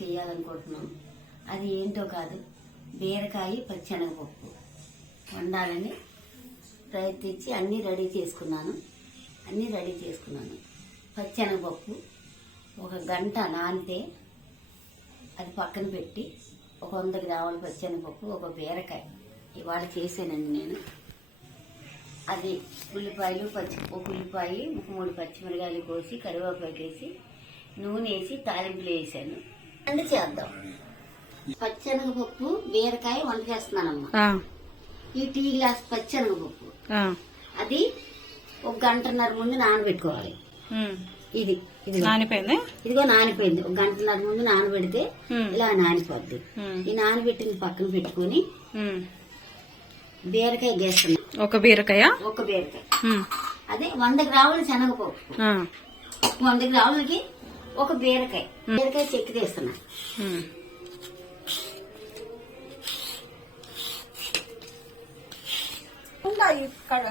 చేయాలనుకుంటున్నాం. అది ఏంటో కాదు, బీరకాయ పచ్చెనగపప్పు వండాలని ప్రయత్నించి అన్నీ రెడీ చేసుకున్నాను. పచ్చెనగపప్పు ఒక గంట నానితే అది పక్కన పెట్టి ఒక 100 గ్రాముల పచ్చెనగపప్పు, ఒక బీరకాయ ఇవాళ చేసానండి నేను. అది ఉల్లిపాయలు ఒక ఉల్లిపాయ 3 పచ్చిమిరకాయలు కోసి కరివేపాకు వేసి నూనె వేసి తాలింపులు వేసాను. అండ్ చేద్దాం. పచ్చెనగపప్పు బీరకాయ వంట చేస్తున్నానమ్మా. ఈ టీ గ్లాస్ పచ్చెనగపప్పు అది 1 గంటన్నర ముందు నానబెట్టుకోవాలి. ఇదిగో నానిపోయింది. 1 గంటన్నర ముందు నానబెడితే ఇలా నానిపోద్ది. ఈ నానబెట్టిన పక్కన పెట్టుకుని బీరకాయ వేస్తున్నాం. ఒక బీరకాయ అదే 100 గ్రాముల శనగపప్పు, 100 గ్రాములకి ఒక బీరకాయ చెక్కి తీస్తున్నా.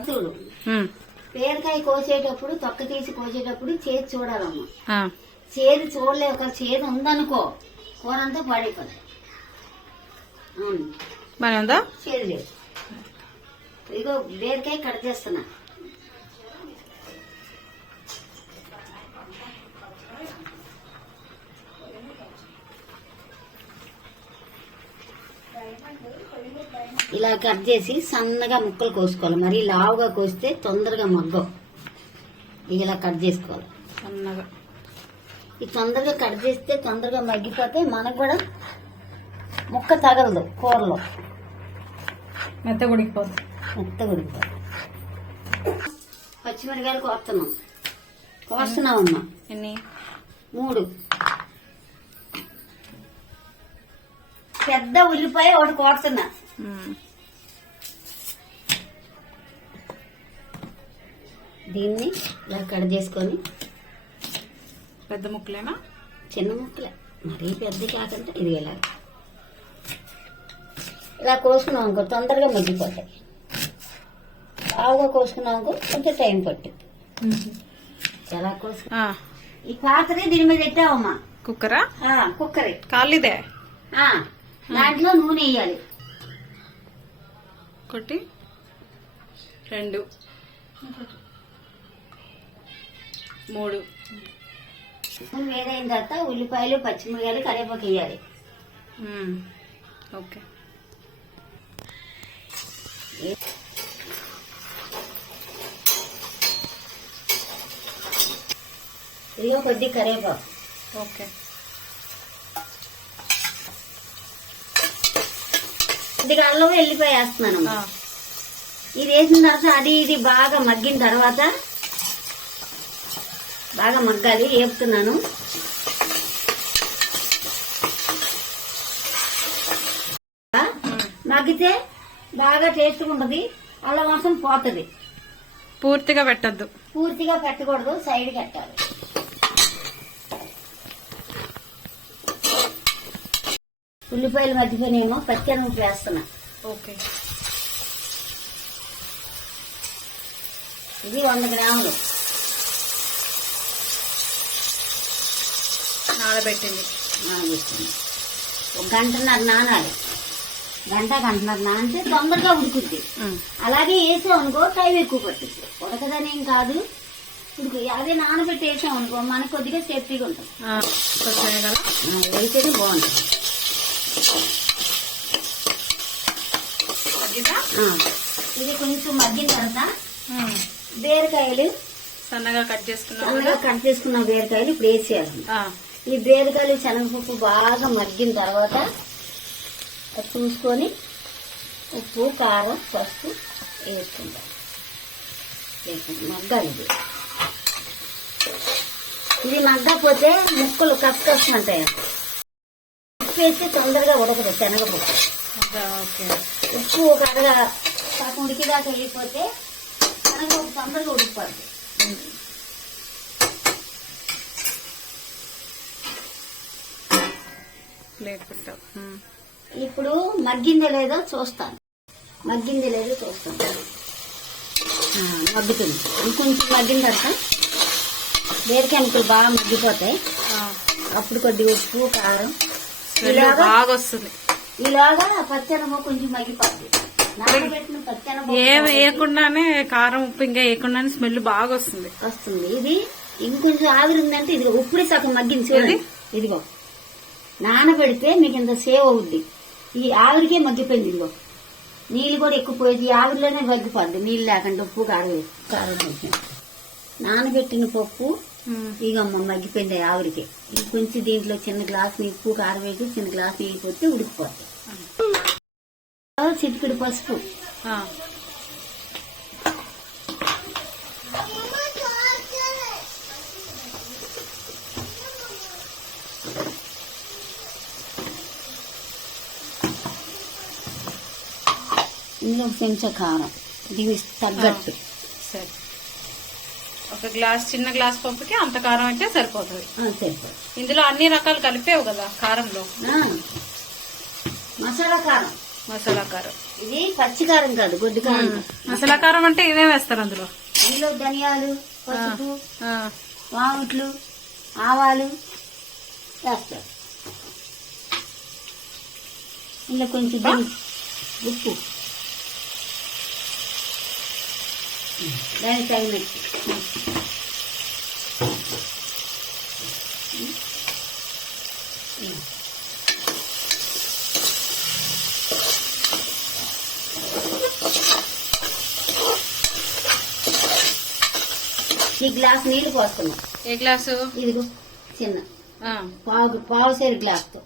చూడు, బీరకాయ కోసేటప్పుడు తొక్క తీసి కోసేటప్పుడు చేతి చూడాలమ్మా. చేతి చూడలే, ఒక చేతి ఉందనుకో కూర అంతా పడిపోతుంది. చేతి లేదు. ఇగో బీరకాయ కట్ చేస్తున్నా. ఇలా కట్ చేసి సన్నగా ముక్కలు కోసుకోవాలి. మరి లావుగా కోస్తే తొందరగా మగ్గవు. ఇలా కట్ చేసుకోవాలి సన్నగా. ఈ తొందరగా కట్ చేస్తే తొందరగా మగ్గిపోతే మనకు కూడా ముక్క తగలదు కూరలో, మెత్తగా ఉడికిపోతుంది. పచ్చిమిరకాయలు కోస్తున్నామమ్మా. ఎన్ని? 3. పెద్ద ఉల్లిపాయ ఒకటి కోస్తున్నా. దీన్ని ఇలా కట్ చేసుకొని, పెద్ద ముక్కలేనా చిన్న ముక్కలే, మరీ పెద్ద కాకుండా ఇది ఇలా కోసుకున్నాం అనుకో తొందరగా మగ్గిపోతాయి. బాగా కోసుకున్నాం అనుకో కొంచెం టైం పట్టింది. ఎలా కోసుకున్నా ఈ పాత్ర దీని మీద పెట్టావమ్మా. కుక్కరే కాలిదే. దాంట్లో నూనె వేయాలి. 1 2 3 నూనె వేడైన తర్వాత ఉల్లిపాయలు పచ్చిమిరకాయలు కరివేపాకు వేయాలి. ఓకే. ఇదిగో కొద్ది కరివేపాకు. ఓకే. కొద్దిగా అల్లం వెల్లిపాయ వేస్తున్నాను. ఇది వేసిన తర్వాత ఇది బాగా మగ్గిన తర్వాత బాగా మగ్గాలి. వేపుతున్నాను. మగ్గితే బాగా టేస్ట్గా ఉంటది. అల్లం వాసన పోతుంది. పూర్తిగా పెట్టకూడదు, సైడ్ పెట్టాలి. ఉల్లిపాయలు మధ్యపోయినేమో పచ్చెనగపప్పు వేస్తున్నా. ఓకే. ఇది 100 గ్రాములు నానబెట్టింది. 1 గంటన్నర నానాలి. గంటన్నర నానితే తొందరగా ఉడుకుద్ది. అలాగే వేసామనుకో టైం ఎక్కువ పట్టుద్ది. ఉడకదనేం కాదు, అదే నానబెట్టి వేసామనుకో మనకు కొద్దిగా సేఫ్టీగా ఉంటుంది. వేసేది బాగుంటుంది. ఇది కొంచెం మగ్గిన తర్వాత బీరకాయలు సన్నగా కట్ చేసుకున్న బీరకాయలు ఇప్పుడు వేసేయాలి. ఈ బీరకాయలు శనగపప్పు బాగా మగ్గిన తర్వాత చూసుకొని ఉప్పు కారం పసుపు వేసుకుంటాం. మగ్గాలి. ఇది మగ్గకపోతే ముక్కలు కసుకుంటాయి. ఉప్పు వేస్తే తొందరగా ఉడకదు శనగపప్పు. ఉప్పు ఒక సగం ఉడికిదాకా వెళ్ళిపోతే శనగపప్పు తొందరగా ఉడికిపోద్ది. ఇప్పుడు మగ్గిందో లేదో చూస్తాను. మగ్గుతుంది. ఇంకొంచెం మగ్గిన తర్వాత బీరకాయ ముక్కలు బాగా మగ్గిపోతాయి. అప్పుడు కొద్దిగా ఉప్పు కారం బాగా వస్తుంది. ఇలాగా పచ్చనమ్మ కొంచెం మగ్గిపోద్ది. నానబెట్టిన పచ్చనమ్మ ఏం వేయకుండానే కారం ఉప్పు ఇంకా వేయకుండానే స్మెల్ బాగా వస్తుంది. ఇది ఇంకొంచెం ఆవిరి ఉందంటే ఇదిగో ఉప్పుడే సగం మగ్గింది చూడండి. ఇదిగో నానబెడితే మీకు ఇంత సేవ్ అవుద్ది. ఈ ఆవిరికే మగ్గిపోయింది. ఇదిగో నీళ్ళు కూడా ఎక్కువ పోయేది, ఈ ఆవిరిలోనే మగ్గిపోద్ది. నీళ్ళు లేకుండా ఉప్పు కారం కొంచెం నానబెట్టిన పప్పు ఇక మగ్గిపోయింది ఆవిరికి. కొంచెం దీంట్లో చిన్న గ్లాస్ ఉప్పు కారం వేసి చిన్న గ్లాస్ నీళ్ళు పోతే ఉడికిపోతాయి. చిటికెడు పసుపు, ఇందులో కొంచెం కారం దీనికి తగ్గట్టు. సరే, ఒక గ్లాస్ చిన్న గ్లాస్ పప్పుకి అంత కారం అయితే సరిపోతుంది. సరిపోతుంది. ఇందులో అన్ని రకాలు కలిపేవు కదా కారంలో. మసాలా కారం, మసాలా కారం. ఇది పచ్చి కారం కాదు, గొడ్డు కారం. మసాలా కారం అంటే ఏమేమి వేస్తారు అందులో? అందులో ధనియాలు, పసుపు, వాముట్లు, ఆవాలు వేస్తారు. ఇందులో కొంచెం ఉప్పు దానికి తగినట్టు. ఈ గ్లాస్ నీళ్లు పోస్తున్నాం. ఏ గ్లాసు? ఇదిగో చిన్న పావు సేరు గ్లాస్ తో